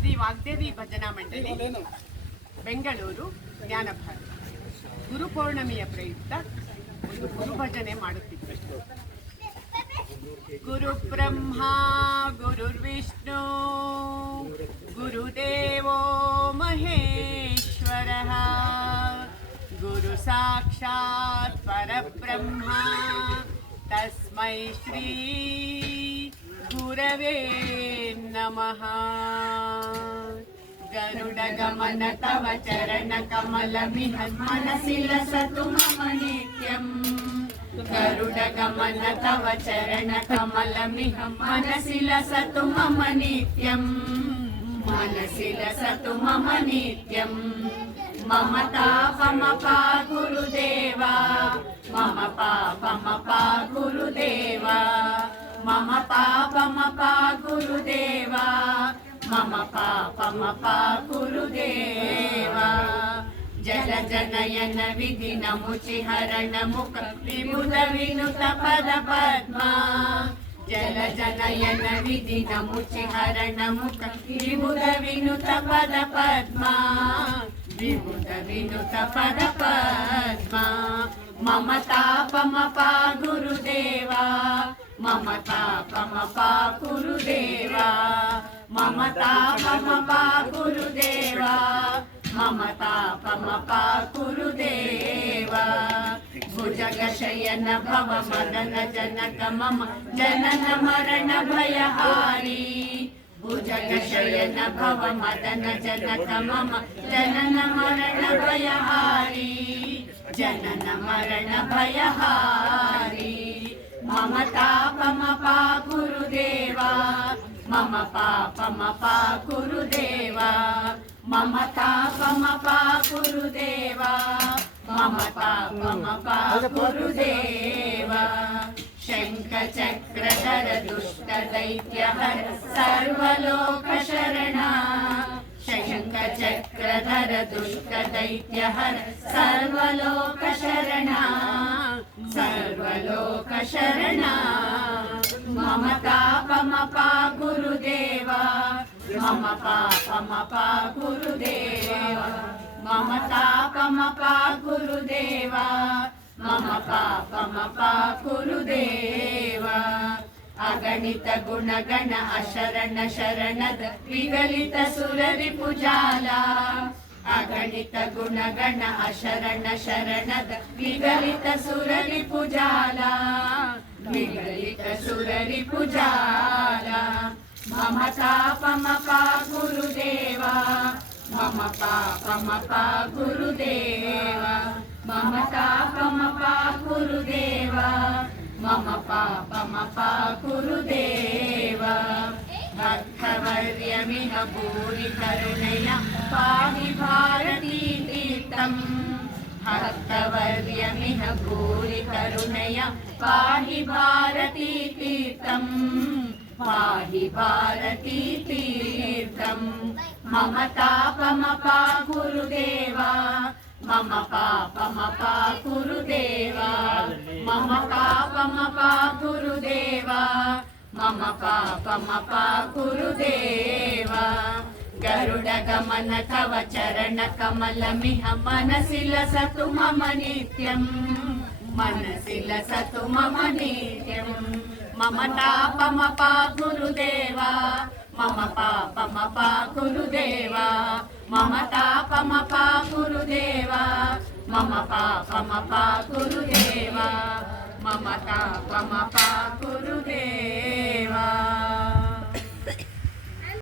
ಶ್ರೀ ವಾಗ್ದೇವಿ ಭಜನಾ ಮಂಡಳಿ ಬೆಂಗಳೂರು ಜ್ಞಾನಭಾರತಿ ಗುರು ಪೌರ್ಣಮಿಯ ಪ್ರಯುಕ್ತ ಒಂದು ಗುರು ಭಜನೆ ಮಾಡುತ್ತಿದ್ದೆ ಗುರು ಬ್ರಹ್ಮ ಗುರುರ್ವಿಷ್ಣು ಗುರುದೇವೋ ಮಹೇಶ್ವರ ಗುರು ಸಾಕ್ಷಾತ್ ಪರಬ್ರಹ್ಮ ತಸ್ಮೈ ಶ್ರೀ ಗುರವೇ ನಮಃ. गरुडगमन तव चरणकमलमिह मनसिलसतु मम नित्यम् गरुडगमन तव चरणकमलमिह मनसिलसतु मम नित्यम् मनसिलसतु मम नित्यम् मम तापमपा गुरुदेवा मम पापमपा गुरुदेवा मम पापमपा మమ పాపమ పాకురు దేవా జల జనయన విధి నము చిహరణము విముద వినుత పద పద్మా. జల జనయన విధి నము చిహరణము విముద వినుత పద పద్మా. విముద వినుత పద పద్మా. మమ తాపమ పా గురుదేవా. మమ తాపమ పా గురుదేవా मम तापमपा गुरुदेवा। मम तापमपा गुरुदेवा। भुजगशयन भव मदन जनक मम जनन मरण भयहारी। भुजगशयन भव मदन जनक मम जनन मरण भयहारी। जनन मरण भयहारी। मम तापमपा गुरुदेवा। मम पापमपा गुरुदेवा मम तापमपा गुरुदेवा मम पापमपा गुरुदेवा शङ्खचक्रधर दुष्टदैत्यहर सर्वलोकशरणा शङ्खचक्रधर दुष्टदैत्यहर सर्वलोकशरणा सर्वलोकशरणा మమ పాపమప గురుదేవా మమ పాపమప గురుదేవా మమ పాపమప గురుదేవా మమ పాపమప గురుదేవా అగణిత గుణగణ అశరణ శరణద విగలిత సురవి పుజాల అగణిత గుణగణ అశరణ శరణద విగలిత సురవి పుజాల మిగలిత సురరి పుజాల మమతాపమపా గురుదేవా మమ పాపమపా గురుదేవా మమతాపమపా గురుదేవా మమ పాపమపా గురుదేవా. భక్తవర్యమిహ భూరి కరుణయ పాహి భారతీ తీర్థం. भक्तवर्यमिह भूरि करुणया पाहि भारती तीर्थम् पाहि भारती तीर्थम् मम तापमपा गुरुदेवा मम पापमपा गुरुदेवा मम पापमपा गुरुदेवा मम पापमपा गुरुदेवा గరుడ గమన తవ చరణ కమలమిహ మనసిల సతు మమ నిత్యం. మనసిల సతు మమ నిత్యం. మమ తాపమ పా గురుదేవా. మమ పాపమ పా గురుదేవా. మమ తాపమ పా గురుదేవా. మమ పాపమ పా గురుదేవా. మమ తాపమ పా